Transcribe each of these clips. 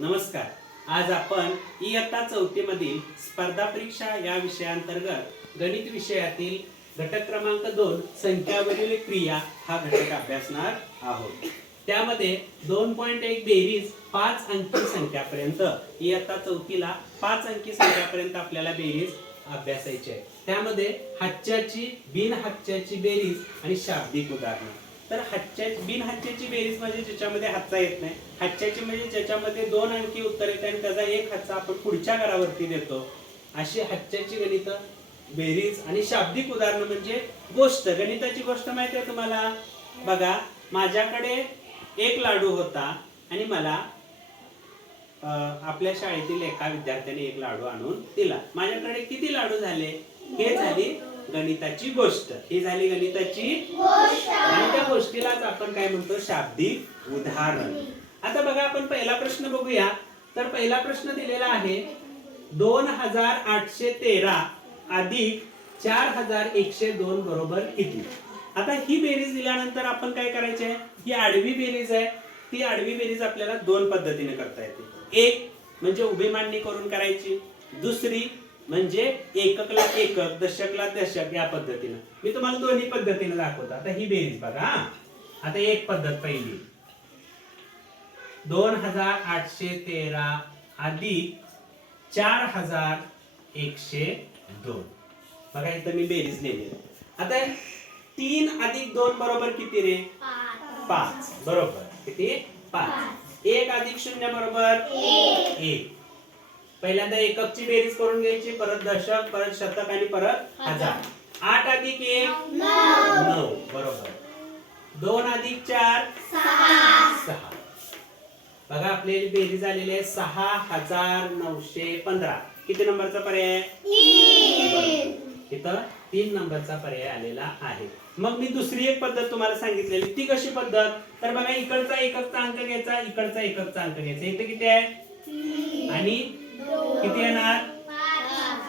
नमस्कार. आज आपण इयत्ता चौथीमधील स्पर्धा परीक्षा या विषयाअंतर्गत गणित विषयातील घटक क्रमांक दोन संख्यावरील क्रिया हा घटक अभ्यासणार आहोत. त्यामध्ये दोन पॉईंट एक बेरीज पाच अंकी संख्यापर्यंत इयत्ता चौथीला पाच अंकी संख्यापर्यंत आपल्याला बेरीज अभ्यासायची आहे. त्यामध्ये हाच्याची बिन हाच्याची बेरीज आणि शाब्दिक उदाहरणं. तर हातच्या बिन हातच्याची बेरीज म्हणजे ज्याच्यामध्ये हातचा येत नाही. हातच्याची म्हणजे ज्याच्यामध्ये दोन अंकी उत्तर येते आणि त्याचा एक हातचा आपण पुढच्या घरावरती देतो. अशी हातच्याची गणित बेरीज आणि शाब्दिक उदाहरण म्हणजे गोष्ट. गणिताची गोष्ट माहिती आहे तुम्हाला? बघा माझ्याकडे एक लाडू होता आणि मला आपल्या शाळेतील एका विद्यार्थ्याने एक लाडू आणून दिला. माझ्याकडे किती लाडू झाले? हे झाली गणिताची गोष्ट. ही झाली गणिताची आणि त्या गोष्टीलाच आपण काय म्हणतो? शाब्दिक उदाहरण. आता बघा आपण पहिला प्रश्न बघूया. तर पहिला प्रश्न दिलेला आहे दोन हजार आठशे तेरा अधिक चार हजार एकशे दोन बरोबर किती? आता ही बेरीज दिल्यानंतर आपण काय करायचे आहे ही आडवी बेरीज आहे. ती आडवी बेरीज आपल्याला दोन पद्धतीने करता येते. एक म्हणजे उभी मांडणी करून करायची दुसरी म्हणजे एककला एकक दशकला दशक या पद्धतीनं. मी तुम्हाला दोन्ही पद्धतीने दाखवतो. आता ही बेरीज बघा हा. आता एक पद्धत पहिली. दोन हजार आठशे तेरा अधिक चार हजार एकशे दोन. बघा इथं मी बेरीज लिहिली आता तीन अधिक दोन बरोबर किती रे? पाच. बरोबर. किती? पाच. एक अधिक शून्य बरोबर एक. पहिल्यांदा एककची बेरीज करून घ्यायची परत दशक परत शतक आणि परत हजार. आठ अधिक एक नऊ. बरोबर. दोन अधिक चार सहा. बघा आपली बेरीज आलेली आहे सहा हजार नऊशे पंधरा. किती नंबरचा पर्याय? आहे? इथं तीन नंबरचा पर्याय आलेला आहे. मग मी दुसरी एक पद्धत तुम्हाला सांगितलेली ती कशी पद्धत? तर बघा इकडचा एककचा अंक घ्यायचा इकडचा एककचा अंक घ्यायचा. इथे किती आहे? आणि किती येणार?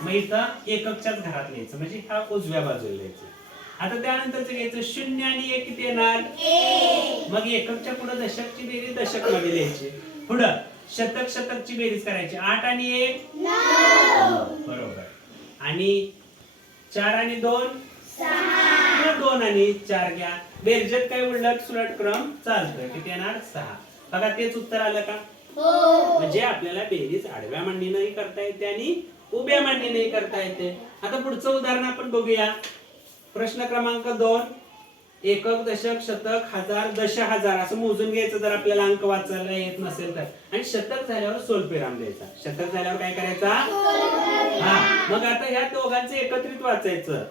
मग इथं एककच्याच घरात न्यायचं म्हणजे ह्या उजव्या बाजूला लिहायचं. आता त्यानंतर घ्यायचं शून्य आणि एक किती येणार? मग एककच्या पुढे दशकची बेरीज दशकमध्ये लिहायची. पुढं शतक शतकची बेरीज करायची. आठ आणि एक? बरोबर. आणि चार आणि दोन? दोन आणि चार घ्या. बेरजेत काय उलट सुलट क्रम चालतोय. किती येणार? सहा. बघा तेच उत्तर आलं का? म्हणजे आपल्याला बेरीज आडव्या मांडणीनंही करता येते आणि उभ्या मांडणीनंही करता येते. आता पुढचं उदाहरण आपण बघूया. प्रश्न क्रमांक दोन. एकक दशक शतक हजार दश हजार असं मोजून घ्यायचं जर आपल्याला अंक वाचायला येत नसेल तर. आणि शतक झाल्यावर सोलपेराम द्यायचा. शतक झाल्यावर काय करायचा? हा मग आता ह्या दोघांचे एकत्रित वाचायचं.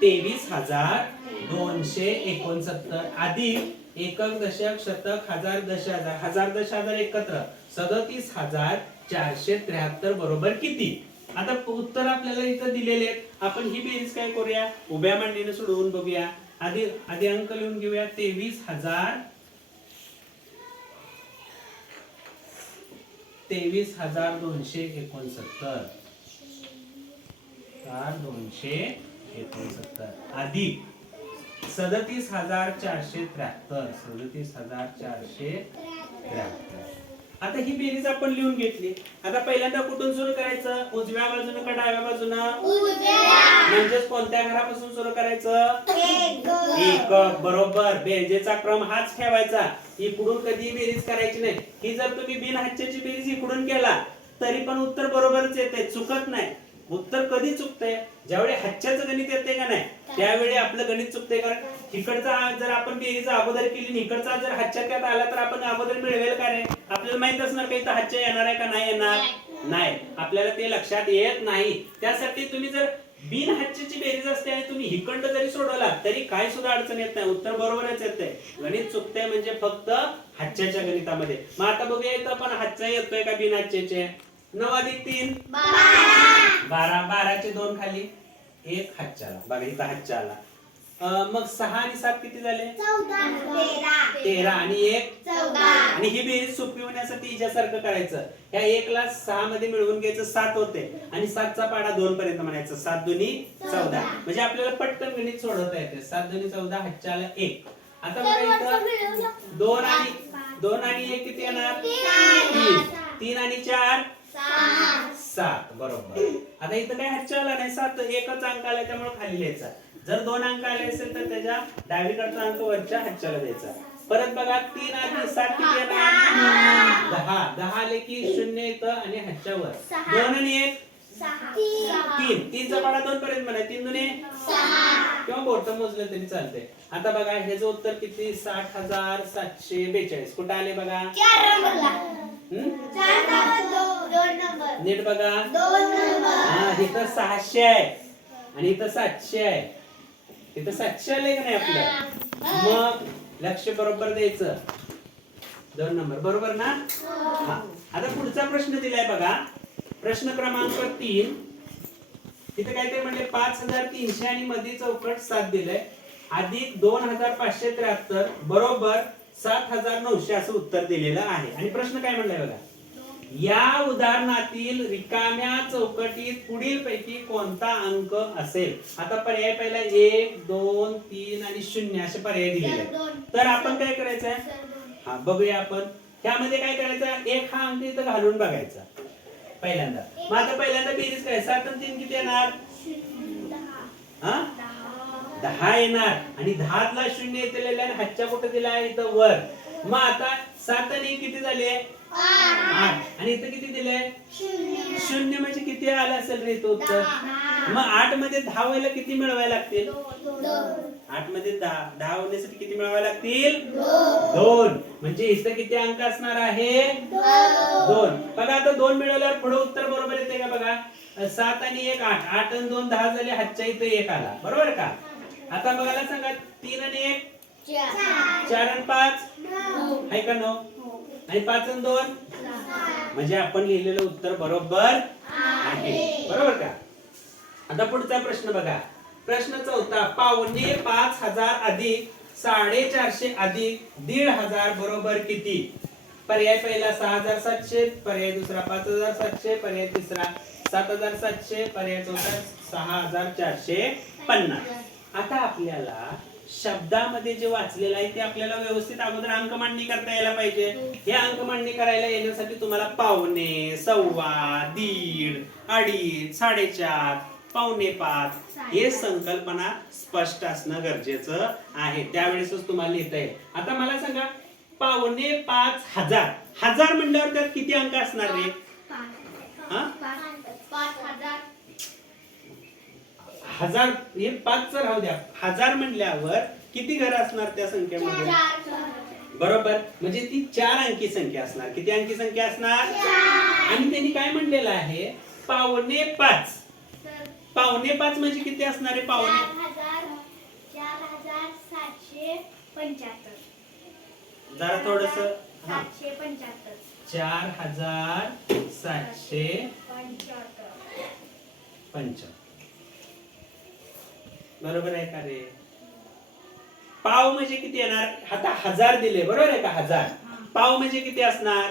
तेवीस हजार दोनशे एकोणसत्तर. अधिक एकक दशक शतक हजार दश हजार. हजार दश हजार एकत्र. सदतीस हजार चारशे त्र्याहत्तर बरोबर किती? आता उत्तर आपल्याला इथं दिलेले आहेत. आपण ही बेरीज काय करूया? उभ्या मांडीने सोडवून बघूया. आधी आधी अंक लिहून घेऊया. तेवीस हजार. तेवीस हजार दोनशे एकोणसत्तर. चार दोनशे एकोणसत्तर. अधिक सदतीस हजार चारशे त्र्याहत्तर. सदतीस हजार चारशे त्र्याहत्तर. आता ही बेरीज आपण लिहून घेतली. आता पहिल्यांदा कुठून सुरू करायचं? उजव्या बाजूनं का डाव्या बाजूनं? म्हणजेच कोणत्या घरापासून सुरू करायचं? एकक बरोबर. बेरजेचा क्रम हाच ठेवायचा. इकडून कधी बेरीज करायची नाही. ही जर तुम्ही बिन हातच्याची बेरीज इकडून केला तरी पण उत्तर बरोबरच येते चुकत नाही. उत्तर कधी चुकतंय? ज्यावेळी हातच्याचं गणित येते का नाही त्यावेळी आपलं गणित चुकतंय. कारण इकडचा जर आपण बेरीज अगोदर केली आणि इकडचा जर हातच्या त्यात आला तर आपण अगोदर मिळवेल का रे आपल्याला माहीत असणार काही तर हातच्या येणार आहे का नाही येणार? नाही. आपल्याला ते लक्षात येत नाही. त्यासाठी तुम्ही जर बिन हातच्याची बेरीज असते आणि तुम्ही हिकंड जरी सोडवला तरी काय सुद्धा अडचण येत नाही. उत्तर बरोबरच येते गणित चुकते म्हणजे फक्त हातच्याच्या गणितामध्ये. मग आता बघूया इथं पण हातचा येतोय का बिन हातच्याचे? नऊ अधिक तीन. बारा. बाराचे दोन खाली. एक हातच्याला. बघा इथं हातच्याला. अं, मग सहा आणि सात किती झाले? तेरा आणि एक? आणि ही बेरीज सोपी होण्यासाठी हिच्यासारखं करायचं. या एक ला सहा मध्ये मिळवून घ्यायचं सात होते. आणि सातचा पाडा दोन पर्यंत म्हणायचं सात दोन्ही चौदा. म्हणजे आपल्याला पटकन गणित सोडवता येते. सात दोन्ही चौदा हातच्याला एक. आता बघा इथं दोन आणि दोन आणि एक किती येणार? तीन. तीन. आणि चार? सात. बरोबर. आता इथं काय हातच्या आला नाही सात. एकच अंक आला त्यामुळे खाली लिहायचा. जर दोन अंक आले असेल तर त्याच्या डावीकडचा अंक वरच्या हातच्याला द्यायचा. परत बघा तीन आणि सात किती येणार? दहा. दहा आले की शून्य येतं आणि हातच्यावर सहा. दोन आणि एक? तीन. तीनचा पाडा दोन पर्यंत म्हणा. तीन दुने? किंवा बोट मोजलं तरी चालते आता बघा ह्याचं उत्तर किती? साठ हजार सातशे बेचाळीस. कुठं आले बघा? नीट बघा. हा इथं सहाशे आहे. आणि इथं सातशे आहे. इथं सातशे आले का नाही आपलं? मग लक्ष बरोबर द्यायचं. दोन नंबर. बरोबर ना? हा. आता पुढचा प्रश्न दिलाय बघा. प्रश्न क्रमांक तीन. तिथे काय ते म्हणले पाच हजार तीनशे आणि मध्ये चौकट सात दिलंय. अधिक दोन हजार पाचशे त्र्याहत्तर बरोबर सात हजार नऊशे असं उत्तर दिलेलं आहे. आणि प्रश्न काय म्हणलाय बघा? या उदाहरणातील रिकाम्या चौकटीत पुढील पैकी कोणता अंक असेल? आता पर्याय पहिला एक दोन तीन आणि शून्य असे पर्याय दिलेले आहेत. तर आपण काय करायचंय? हा बघूया आपण. त्यामध्ये काय करायचं? एक हा अंक इथं घालून बघायचा. पहिल्यांदा. मग आता पहिल्यांदा बेरीज काय सात आणि तीन किती येणार? हा? दहा. येणार. आणि दहातला शून्य आणि हातच्या कुठं दिला? इथं वर. मग आता सात आणि किती झाले? आठ. आणि इथं किती दिले शून्य. म्हणजे किती आलं असेल रे तो उत्तर? मग आठमध्ये दहा व्हायला किती मिळवायला लागतील? आठमध्ये दहा. दहा होण्यासाठी किती मिळवायला लागतील? दोन. म्हणजे इथं किती अंक असणार आहे? दोन. बघा आता दोन मिळवल्यावर पुढे उत्तर बरोबर येते का बघा? सात आणि एक आठ. आठ आणि दोन दहा झाले हातच्या इथं एक आला. बरोबर का? आता बघायला सांगा तीन आणि एक चार. आणि पाच? आहे का नो आणि पाच आणि दोन? म्हणजे आपण लिहिलेलं उत्तर बरोबर आहे. बरोबर का? आता पुढचा प्रश्न बघा. प्रश्न चौथा पावणे पाच हजार अधिक साडेचारशे अधिक दीड हजार बरोबर किती? पर्याय पहिला सहा हजार सातशे पर्याय दुसरा पाच हजार सातशे पर्याय तिसरा सात हजार सातशे पर्याय चौथा सहा हजार चारशे पन्नास. आता आपल्याला शब्दामध्ये जे वाचलेलं आहे ते आपल्याला व्यवस्थित अगोदर अंक मांडणी करता यायला पाहिजे. हे अंक मांडणी करायला येण्यासाठी तुम्हाला पावणे सव्वा दीड अडीच साडेचार पावणे पाच हे संकल्पना स्पष्ट असणं गरजेचं आहे. त्यावेळेसच तुम्हाला लिहिता येईल. आता मला सांगा पावणे पाच हजार. हजार म्हणल्यावर त्यात किती अंक असणार रे? हा? हजार हे पाच राहू द्या. हजार म्हणल्यावर किती घर असणार त्या संख्येमध्ये? बरोबर. म्हणजे ती चार अंकी संख्या असणार. किती अंकी संख्या असणार? आणि त्यांनी काय म्हणलेलं आहे? पावणे पाच. पावणे पाच म्हणजे किती असणार आहे? पावणे जरा थोडस चार हजार सातशे पंच्याहत्तर. पंच बरोबर आहे का रे? पाव म्हणजे किती येणार? आता हजार दिले बरोबर आहे का? हजार. पाव म्हणजे किती असणार?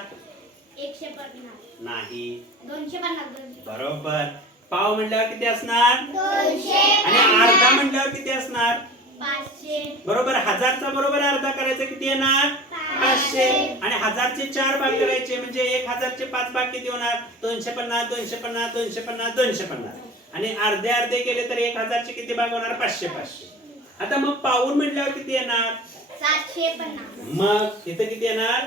एकशे पन्नास. नाही. दोनशे पन्नास दोनशे. बरोबर. पाव म्हणल्यावर किती असणार? दोनशे आणि अर्धा म्हणल्यावर किती असणार? पाचशे. बरोबर. हजारचा बरोबर अर्धा करायचा किती येणार? पाचशे. आणि हजारचे चार भाग करायचे म्हणजे एक हजारचे पाच भाग किती होणार? दोनशे पन्नास दोनशे पन्नास दोनशे पन्नास दोनशे पन्नास. आणि अर्धे अर्धे केले तर एक हजारचे किती भाग होणार? पाचशे पाचशे. आता मग पाऊन म्हटल्यावर किती येणार? मग इथं किती येणार?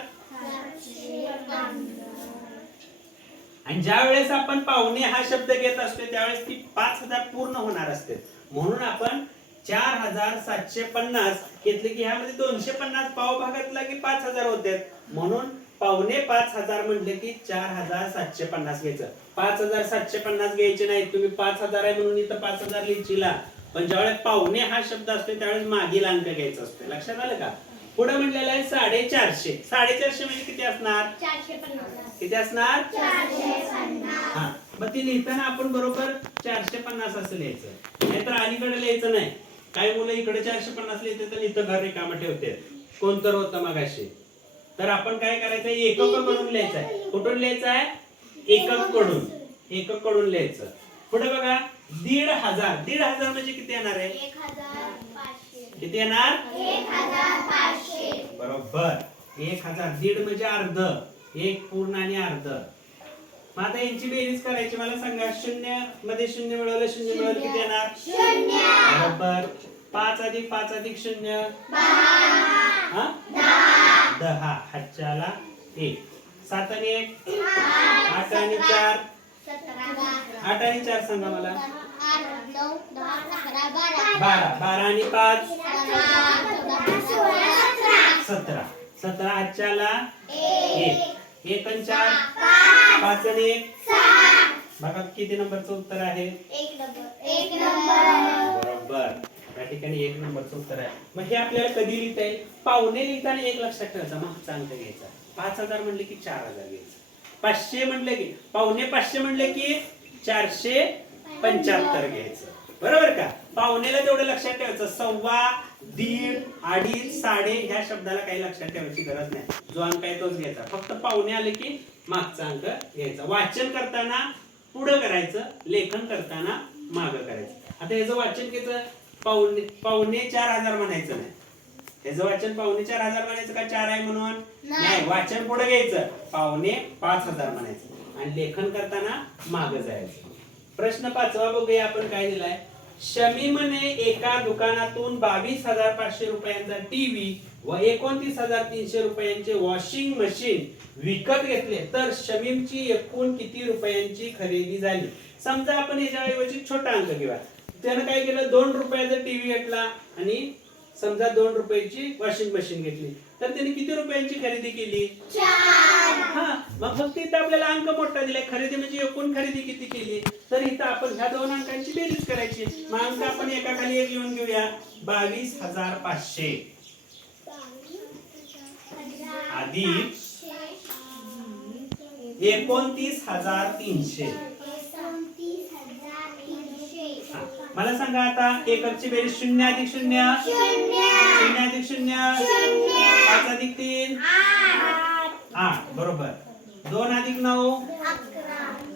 आणि ज्या वेळेस आपण पाहुणे हा शब्द घेत असतो त्यावेळेस ती पाच हजार पूर्ण होणार असते. म्हणून आपण चार हजार सातशे पन्नास घेतले की ह्यामध्ये दोनशे पन्नास पाव भागातला की पाच हजार होते. म्हणून पावणे पाच हजार म्हटले की चार हजार सातशे पन्नास घ्यायचं. पाच हजार सातशे पन्नास घ्यायचे नाही तुम्ही पाच हजार आहे म्हणून इथं पाच हजार लिहिचिला पण ज्यावेळेस पावणे हा शब्द असतो त्यावेळेस मागील अंक घ्यायचा असतो लक्षात आलं का? पुढे म्हटलेलं आहे साडेचारशे. साडेचारशे म्हणजे किती असणार? किती असणार? हा. मग ते लिहिताना आपण बरोबर चारशे पन्नास असं लिहायचं. नाहीतर अलीकडे लिहायचं नाही. काही मुलं इकडे चारशे पन्नास लिहिते तर इथं घर रिकामं ठेवते. कोण तर होतं मगाशी? तर आपण काय करायचं एकककडून लिहायचं आहे कुठून लिहायचं आहे एकककडून एकककडून लिहायचं. पुढे बघा दीड हजार. दीड हजार म्हणजे किती येणार आहे? हजार किती येणार? हजार बरोबर. एक हजार. दीड म्हणजे अर्ध. एक पूर्ण आणि अर्ध. मग आता यांची बेरीज करायची. मला सांगा शून्यमध्ये शून्य मिळवलं शून्य मिळवलं किती येणार? बरोबर. पाच अधिक पाच अधिक शून्य? हा? दहा. हातच्याला एक. सात आणि एक? आठ आणि चार? आठ आणि चार सांगा मला. बारा. बारा. आणि पाच? सतरा सतरा. हातच्याला एक. एक. आणि चार? पाच. आणि एक? बघा किती नंबरचं उत्तर आहे. बरोबर. या ठिकाणी एक नंबरचं उत्तर आहे. मग हे आपल्याला कधी लिहिता येईल? पावणे लिहिताना एक लक्षात ठेवायचा. मागचा अंक घ्यायचा पाच हजार म्हणले की चार हजार घ्यायचं. पाचशे म्हणले की पावणे पाचशे म्हणले की चारशे पंच्याहत्तर घ्यायचं. बरोबर का? पावणेला तेवढं लक्षात ठेवायचं. सव्वा दीड अडीच साडे ह्या शब्दाला काही लक्षात ठेवायची गरज नाही. जो अंक आहे तोच घ्यायचा. फक्त पावणे आले की मागचा अंक घ्यायचा. वाचन करताना पुढं करायचं लेखन करताना मागं करायचं. आता याचं वाचन केचं पावणे पावणे चार हजार म्हणायचं नाही. त्याचं वाचन पावणे चार हजार म्हणायचं का चार आहे म्हणून? नाही. वाचन पुढे घ्यायचं. पावणे पाच हजार म्हणायचं. आणि लेखन करताना मागं जायचं. प्रश्न पाचवा बघूया आपण काय दिलाय. शमीमने एका दुकानातून बावीस हजार पाचशे रुपयांचा टीव्ही व एकोणतीस हजार तीनशे रुपयांचे वॉशिंग मशीन विकत घेतले. तर शमीमची एकूण किती रुपयांची खरेदी झाली? समजा आपण याच्याऐवजी छोटा अंक घेऊया. त्यानं काय केलं? दोन रुपयाचा टीव्ही घेतला आणि समजा दोन रुपयाची वॉशिंग मशीन घेतली. तर त्याने किती रुपयांची खरेदी केली? हा मग फक्त इथं आपल्याला अंक मोठा दिलाय. खरेदी म्हणजे एकूण खरेदी किती केली? तर इथं आपण ह्या दोन अंकांची बेरीज करायची. मग अंक आपण एका खाली एक लिहून घेऊया. बावीस हजार पाचशे. अधिक एकोणतीस हजार तीनशे हा. मला सांगा आता एककची बेरीज शून्य अधिक शून्य. शून्य. अधिक शून्य. पाच अधिक तीन. आठ. बरोबर. दोन अधिक नऊ.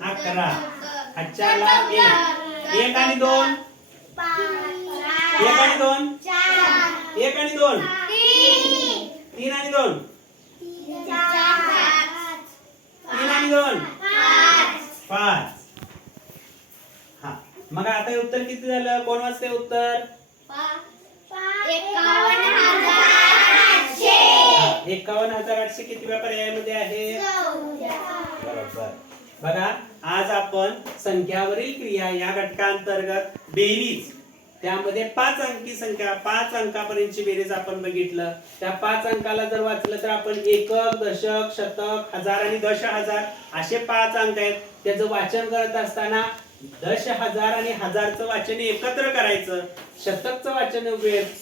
अकरा. हातच्याला एक. एक आणि दोन. एक आणि दोन. एक आणि दोन. तीन आणि दोन तीन आणि दोन पाच हा मग आता हे उत्तर किती झालं? कोण वाचते उत्तर? एकावन्न हजार आठशे. किती पर्यायामध्ये आहे बरोबर. बघा आज आपण संख्यावरील क्रिया या घटकांतर्गत बेरीज त्यामध्ये पाच अंकी संख्या पाच अंकापर्यंतची बेरीज आपण बघितलं. त्या पाच अंकाला जर वाचलं तर आपण एकक दशक शतक हजार आणि दश हजार असे पाच अंक आहेत. त्याचं वाचन करत असताना दश हजार आणि हजारचं वाचन एकत्र करायचं. शतकचं वाचन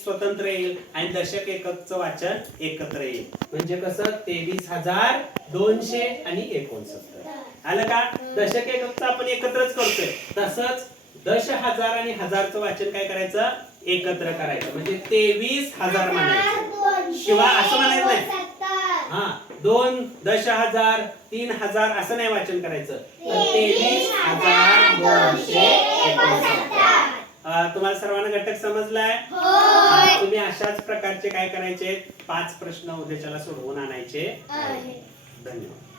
स्वतंत्र येईल आणि दशक एककचं वाचन एकत्र येईल. म्हणजे कसं? तेवीस हजार दोनशे आणि एकोणसत्तर. आलं का? दशक एककचं आपण एकत्रच करतोय. तसंच दश हजार आणि हजारचं वाचन काय करायचं? एकत्र करायचं. म्हणजे तेवीस हजार म्हणायचं. शिवाय असं म्हणायचं नाही. हा दोन दश हजार तीन हजार असं नाही वाचन करायचं. तेवीस हजार दोनशे तुम्हाला सर्वांना घटक समजलाय? तुम्ही अशाच प्रकारचे काय करायचे? पाच प्रश्न उद्याच्याला सोडवून आणायचे. धन्यवाद.